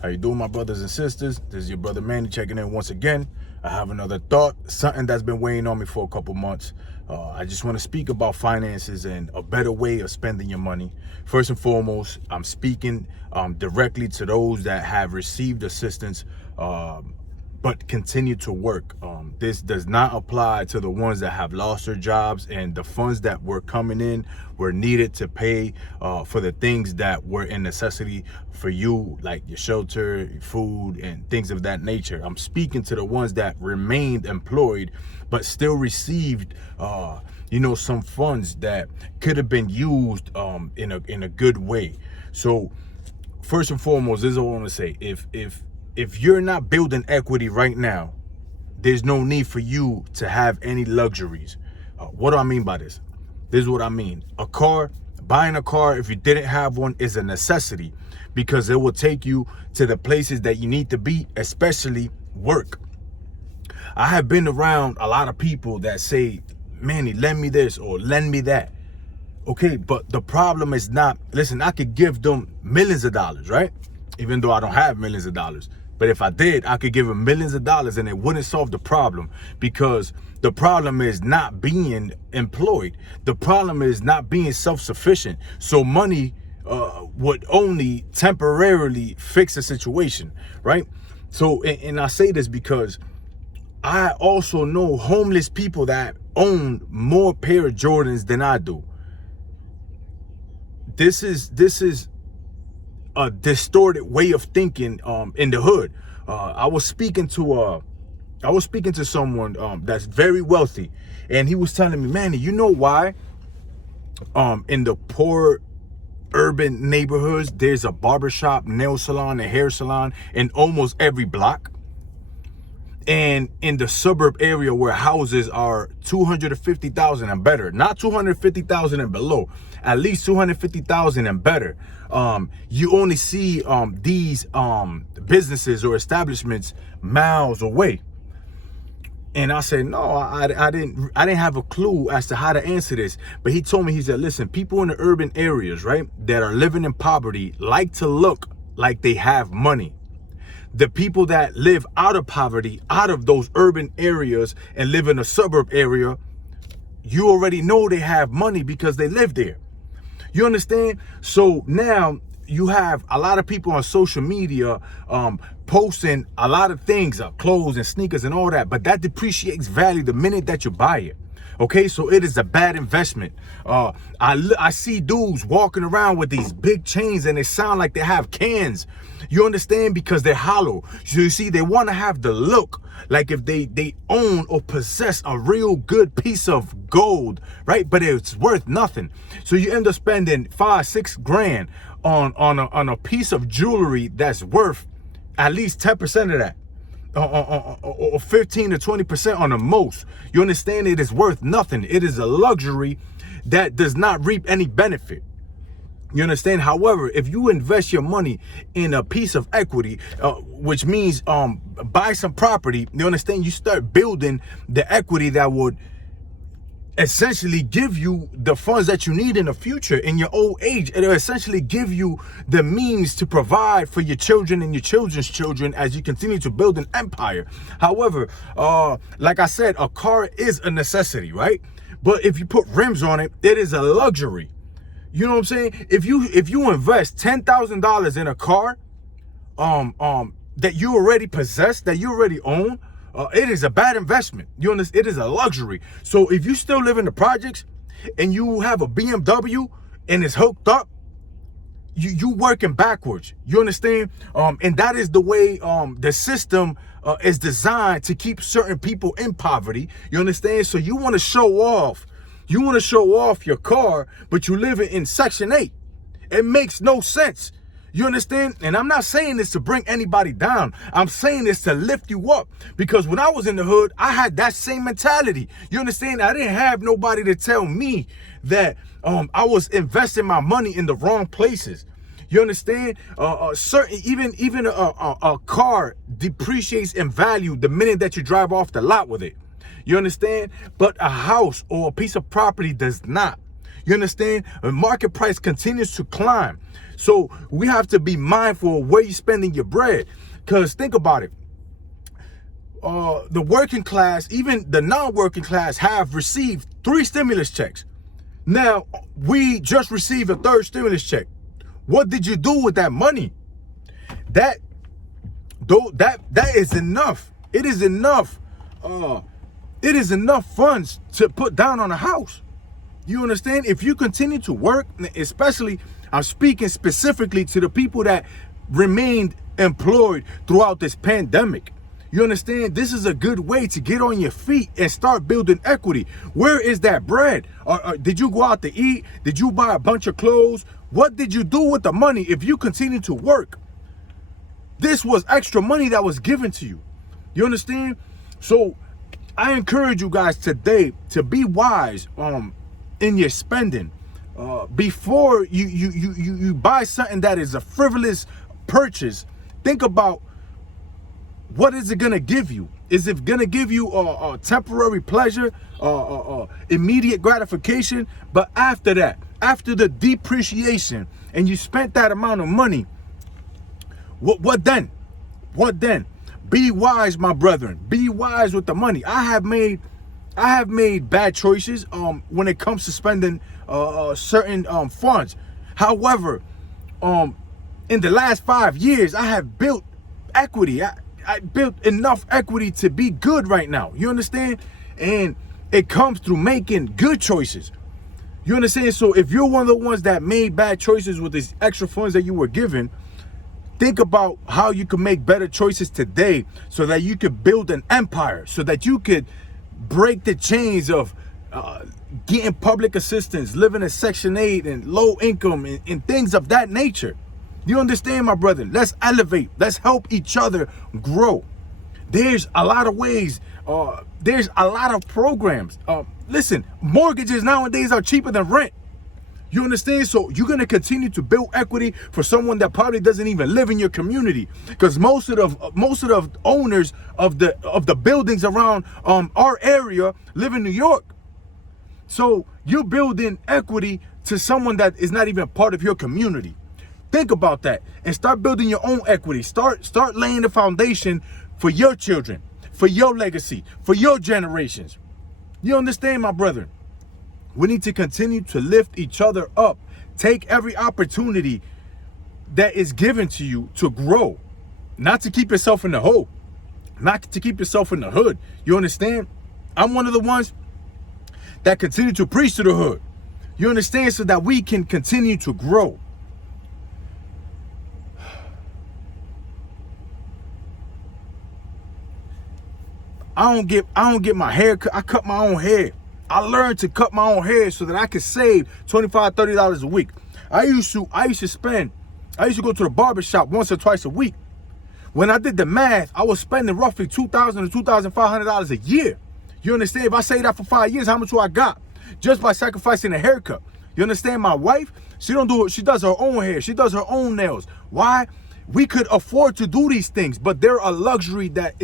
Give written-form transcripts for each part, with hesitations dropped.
How you doing, my brothers and sisters? This is your brother Manny checking in once again. I have another thought, something that's been weighing on me for a couple months. I just want to speak about finances and a better way of spending your money. First and foremost, I'm speaking directly to those that have received assistance but continue to work. This does not apply to the ones that have lost their jobs and the funds that were coming in were needed to pay for the things that were in necessity for you, like your shelter, food, and things of that nature. I'm speaking to the ones that remained employed but still received some funds that could have been used in a good way. So first and foremost, this is all I want to say. If you're not building equity right now, there's no need for you to have any luxuries. What do I mean by this? This is what I mean. Buying a car, if you didn't have one, is a necessity because it will take you to the places that you need to be, especially work. I have been around a lot of people that say, Manny, lend me this or lend me that. Okay, but the problem is not, listen, I could give them millions of dollars, right? Even though I don't have millions of dollars. But if I did, I could give them millions of dollars and it wouldn't solve the problem, because the problem is not being employed. The problem is not being self-sufficient. So money would only temporarily fix a situation, right? So, and I say this because I also know homeless people that own more pair of Jordans than I do. This is a distorted way of thinking in the hood. I was speaking to someone that's very wealthy, and he was telling me, Manny, you know why in the poor urban neighborhoods there's a barbershop, nail salon, and hair salon in almost every block? And in the suburb area where houses are 250,000 and better, not 250,000 and below, at least 250,000 and better, you only see these businesses or establishments miles away. And I said, no, I didn't have a clue as to how to answer this. But he told me, he said, listen, people in the urban areas, right, that are living in poverty like to look like they have money. The people that live out of poverty, out of those urban areas and live in a suburb area, you already know they have money because they live there. You understand? So now you have a lot of people on social media posting a lot of things, clothes and sneakers and all that, but that depreciates value the minute that you buy it. Okay, so it is a bad investment. I see dudes walking around with these big chains and they sound like they have cans. You understand? Because they're hollow. So you see, they want to have the look like if they own or possess a real good piece of gold, right? But it's worth nothing. So you end up spending $5-6 grand on a piece of jewelry that's worth at least 10% of that. Or 15 to 20% on the most. You understand? It is worth nothing. It is a luxury that does not reap any benefit. You understand? However, if you invest your money in a piece of equity, which means buy some property, you understand? You start building the equity that would essentially give you the funds that you need in the future, in your old age. It'll essentially give you the means to provide for your children and your children's children as you continue to build an empire. However, like I said, a car is a necessity, right? But if you put rims on it, it is a luxury. You know what I'm saying? If you invest $10,000 in a car that you already possess, that you already own, it is a bad investment. You understand? It is a luxury. So if you still live in the projects and you have a BMW and it's hooked up, you working backwards. You understand? And that is the way the system is designed to keep certain people in poverty. You understand? So you want to show off. You want to show off your car, but you live in Section 8. It makes no sense. You understand? And I'm not saying this to bring anybody down. I'm saying this to lift you up. Because when I was in the hood, I had that same mentality. You understand? I didn't have nobody to tell me that I was investing my money in the wrong places. You understand? Even a car depreciates in value the minute that you drive off the lot with it. You understand? But a house or a piece of property does not. You understand? The market price continues to climb. So we have to be mindful of where you're spending your bread. Because think about it. The working class, even the non-working class, have received 3 stimulus checks. Now, we just received a 3rd stimulus check. What did you do with that money? That is enough. It is enough. It is enough funds to put down on a house. You understand? If you continue to work, especially, I'm speaking specifically to the people that remained employed throughout this pandemic. You understand? This is a good way to get on your feet and start building equity. Where is that bread? Did you go out to eat? Did you buy a bunch of clothes? What did you do with the money if you continue to work? This was extra money that was given to you. You understand? So I encourage you guys today to be wise in your spending. Before you buy something that is a frivolous purchase, think about, what is it going to give you? Is it going to give you a temporary pleasure, immediate gratification? But after that, after the depreciation, and you spent that amount of money, what then? What then? Be wise, my brethren. Be wise with the money. I have made bad choices when it comes to spending certain funds. However, in the last 5 years, I have built equity. I built enough equity to be good right now. You understand? And it comes through making good choices. You understand? So if you're one of the ones that made bad choices with these extra funds that you were given, think about how you can make better choices today so that you could build an empire, so that you could break the chains of getting public assistance, living in Section 8 and low income and things of that nature. You understand, my brother? Let's elevate. Let's help each other grow. There's a lot of ways. There's a lot of programs. Listen, mortgages nowadays are cheaper than rent. You understand? So you're going to continue to build equity for someone that probably doesn't even live in your community, because most of the owners of the buildings around our area live in New York. So you're building equity to someone that is not even part of your community. Think about that and start building your own equity. Start laying the foundation for your children, for your legacy, for your generations. You understand, my brethren? We need to continue to lift each other up. Take every opportunity that is given to you to grow, not to keep yourself in the hole, not to keep yourself in the hood. You understand? I'm one of the ones that continue to preach to the hood. You understand? So that we can continue to grow. I don't get my hair cut. I cut my own hair. I learned to cut my own hair so that I could save $25, $30 a week. I used to go to the barber shop once or twice a week. When I did the math, I was spending roughly $2,000 to $2,500 a year. You understand? If I say that for 5 years, how much do I got? Just by sacrificing a haircut. You understand? My wife, she don't do it. She does her own hair. She does her own nails. Why? We could afford to do these things, but they're a luxury that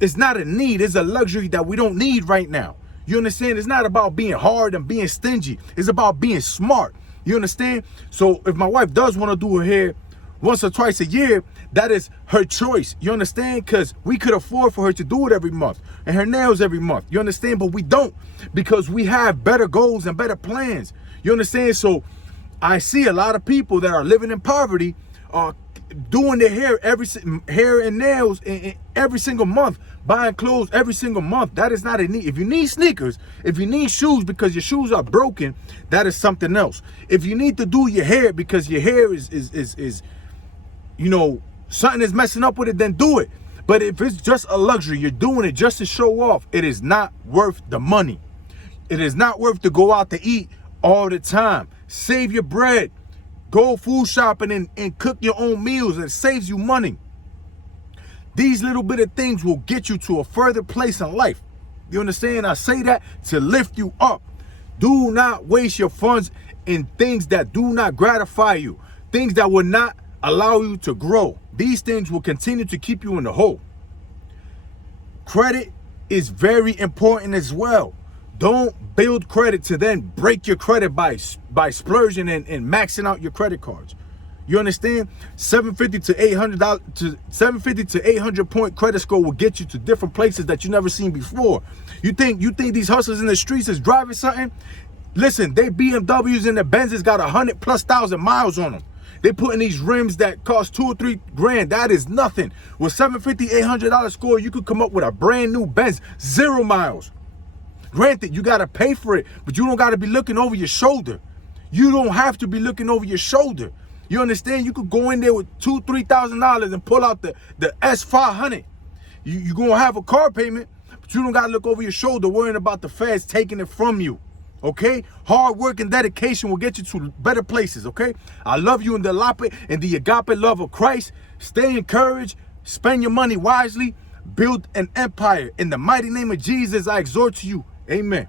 it's not a need. It's a luxury that we don't need right now. You understand? It's not about being hard and being stingy. It's about being smart. You understand? So if my wife does want to do her hair once or twice a year, that is her choice. You understand? Because we could afford for her to do it every month and her nails every month. You understand? But we don't, because we have better goals and better plans. You understand? So I see a lot of people that are living in poverty doing their hair and nails every single month, buying clothes every single month. That is not a need. If you need sneakers, if you need shoes because your shoes are broken, that is something else. If you need to do your hair because your hair is you know, something is messing up with it, then do it. But if it's just a luxury, you're doing it just to show off, it is not worth the money. It is not worth to go out to eat all the time. Save your bread. Go food shopping and cook your own meals. It saves you money. These little bit of things will get you to a further place in life. You understand? I say that to lift you up. Do not waste your funds in things that do not gratify you. Things that will not allow you to grow. These things will continue to keep you in the hole. Credit is very important as well. Don't build credit to then break your credit by splurging and maxing out your credit cards. You understand? 750 to 800 to 750 to 800 point credit score will get you to different places that you never seen before. You think these hustlers in the streets is driving something? Listen, they BMWs and the Benzes got 100,000+ miles on them. They put in these rims that cost $2 or $3 grand. That is nothing. With $750, $800 score, you could come up with a brand new Benz, 0 miles. Granted, you gotta pay for it, but you don't gotta be looking over your shoulder. You don't have to be looking over your shoulder. You understand? You could go in there with $2,000, $3,000 and pull out the S500. You're gonna have a car payment, but you don't gotta look over your shoulder worrying about the feds taking it from you. Okay? Hard work and dedication will get you to better places. Okay? I love you in the agape love of Christ. Stay encouraged. Spend your money wisely. Build an empire. In the mighty name of Jesus, I exhort you. Amen.